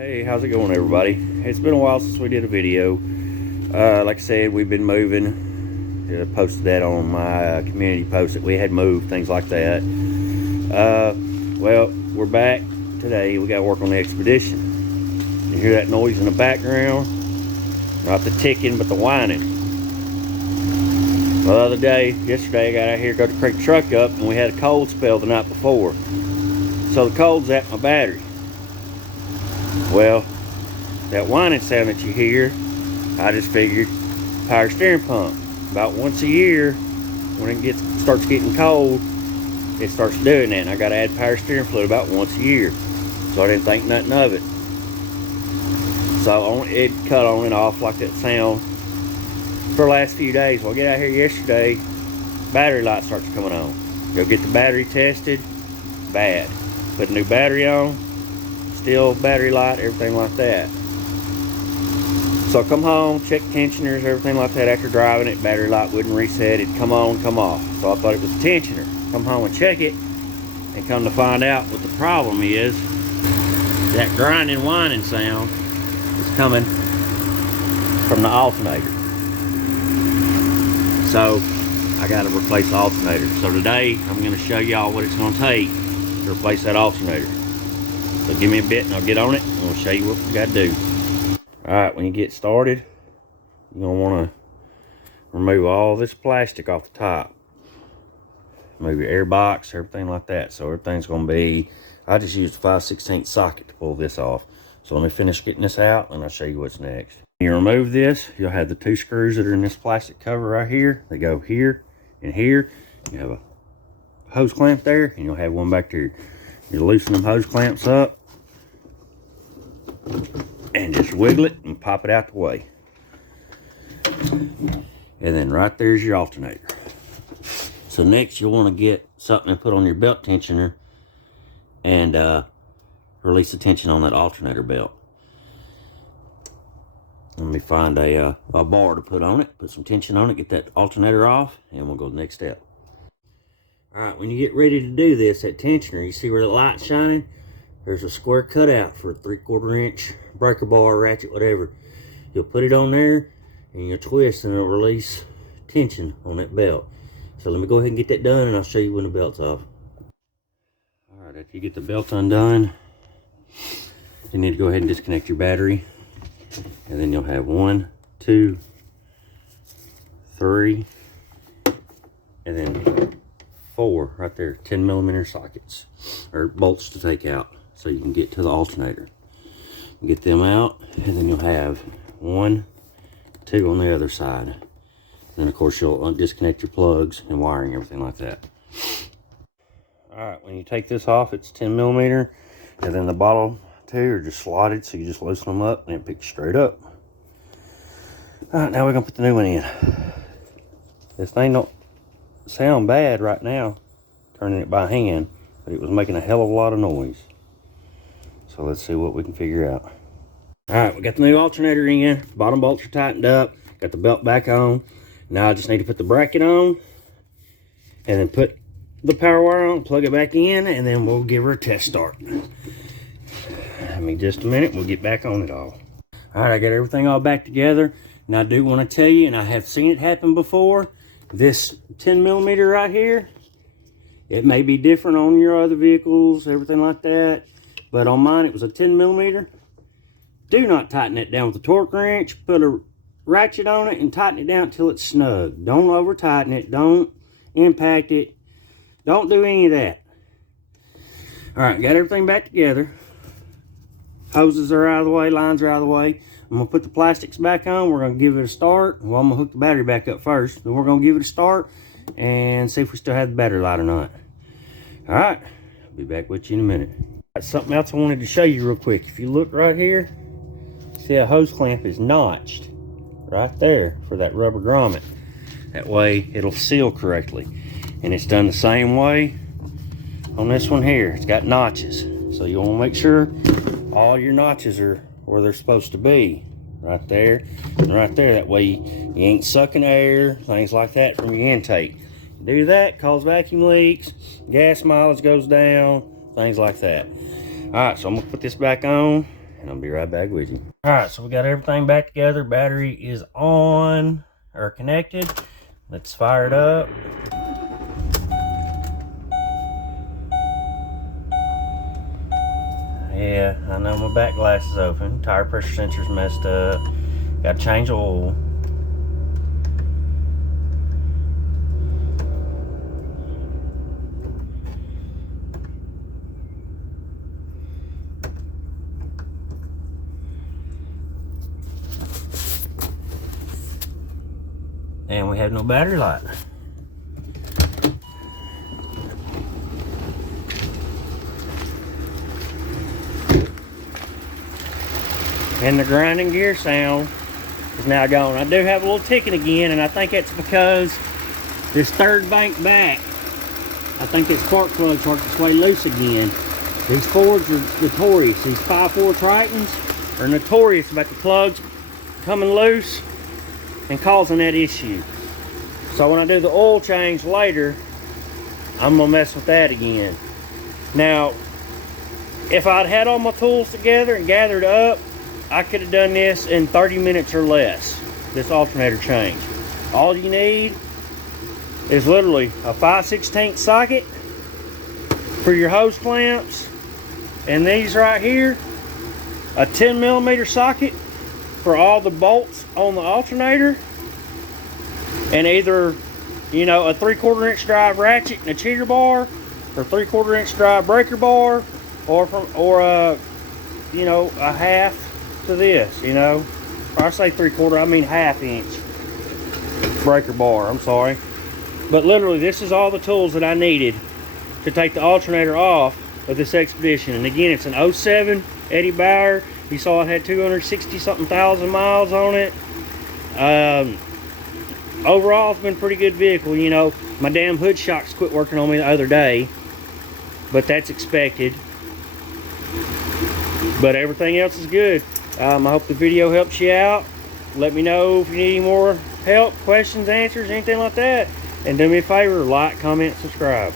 Hey, how's it going, everybody? It's been a while since we did a video. Like I said, we've been moving. Posted that on my community post that we had moved, things like that. Well, we're back today. We got to work on the expedition. You hear that noise in the background? Not the ticking, but the whining. The other day, yesterday, I got out here, go to crank the truck up, and we had a cold spell the night before. So the cold's at my battery. Well, that whining sound that you hear, I just figured power steering pump. About once a year, when it starts getting cold, it starts doing that. And I got to add power steering fluid about once a year. So I didn't think nothing of it. So it cut on and off like that sound for the last few days. Well, I get out here yesterday, battery light starts coming on. Go get the battery tested, bad. Put a new battery on, still battery light, everything like that. So I come home, check tensioners, everything like that. After driving it, battery light wouldn't reset. It'd come on, come off. So I thought it was a tensioner. Come home and check it, and come to find out what the problem is. That grinding, whining sound is coming from the alternator. So I got to replace the alternator. So today I'm going to show y'all what it's going to take to replace that alternator. So give me a bit and I'll get on it and we'll show you what we got to do. Alright, when you get started, you're going to want to remove all this plastic off the top. Remove your air box, everything like that. So everything's going to be, I just used a 5/16 socket to pull this off. So let me finish getting this out and I'll show you what's next. When you remove this, you'll have the two screws that are in this plastic cover right here. They go here and here. You have a hose clamp there and you'll have one back there. You loosen them hose clamps up and just wiggle it and pop it out the way. And then right there's your alternator. So next you'll want to get something to put on your belt tensioner and release the tension on that alternator belt. Let me find a bar to put on it, put some tension on it, get that alternator off, and we'll go to the next step. Alright, when you get ready to do this, that tensioner, you see where the light's shining? There's a square cutout for a 3/4 inch breaker bar, ratchet, whatever. You'll put it on there and you'll twist and it'll release tension on that belt. So let me go ahead and get that done and I'll show you when the belt's off. Alright, after you get the belt undone, you need to go ahead and disconnect your battery. And then you'll have 1, 2, 3, and then 4 right there, 10mm sockets or bolts to take out so you can get to the alternator. Get them out, and then you'll have 1, 2 on the other side. And then of course you'll disconnect your plugs and wiring, everything like that. Alright, when you take this off, it's 10mm, and then the bottom two are just slotted, so you just loosen them up and it picks straight up. Alright, now we're gonna put the new one in. This thing don't sound bad right now, turning it by hand, but it was making a hell of a lot of noise. So let's see what we can figure out. Alright, we got the new alternator in, bottom bolts are tightened up, got the belt back on. Now I just need to put the bracket on, and then put the power wire on, plug it back in, and then we'll give her a test start. Give me just a minute, we'll get back on it all. Alright, I got everything all back together. And I do want to tell you, and I have seen it happen before, this 10mm right here, it may be different on your other vehicles, everything like that, but on mine it was a 10mm. Do not tighten it down with a torque wrench. Put a ratchet on it and tighten it down until it's snug. Don't over tighten it, don't impact it, don't do any of that. Alright, got everything back together. Hoses are out of the way, lines are out of the way. I'm going to put the plastics back on. We're going to give it a start. Well, I'm going to hook the battery back up first. Then we're going to give it a start and see if we still have the battery light or not. Alright, I'll be back with you in a minute. Something else I wanted to show you real quick. If you look right here, see a hose clamp is notched right there for that rubber grommet. That way it'll seal correctly. And it's done the same way on this one here. It's got notches. So you want to make sure all your notches are where they're supposed to be. Right there and right there. That way you ain't sucking air, things like that from your intake. Do that, cause vacuum leaks, gas mileage goes down, things like that. Alright, so I'm going to put this back on and I'll be right back with you. All right, so we got everything back together. Battery is on or connected. Let's fire it up. Yeah, I know my back glass is open. Tire pressure sensor's messed up. Got to change oil. And we have no battery light. And the grinding gear sound is now gone. I do have a little ticking again, and I think it's because this third bank back, I think this spark plug starts to sway loose again. These Fords are notorious. These 5.4 Tritons are notorious about the plugs coming loose and causing that issue. So when I do the oil change later, I'm gonna mess with that again. Now, if I'd had all my tools together and gathered up, I could have done this in 30 minutes or less, this alternator change. All you need is literally a 5/16 socket for your hose clamps, and these right here, a 10mm socket for all the bolts on the alternator, and either, you know, a 3/4 inch drive ratchet and a cheater bar, or 3/4 inch drive breaker bar, or you know, a half to this, you know. Or I say 3/4, I mean 1/2 inch breaker bar, I'm sorry. But literally, this is all the tools that I needed to take the alternator off of this Expedition. And again, it's an 07 Eddie Bauer. You saw it had 260 something thousand miles on it. Overall, it's been a pretty good vehicle. You know, my damn hood shocks quit working on me the other day, but that's expected. But everything else is good. I hope the video helps you out. Let me know if you need any more help, questions, answers, anything like that. And do me a favor, like, comment, subscribe.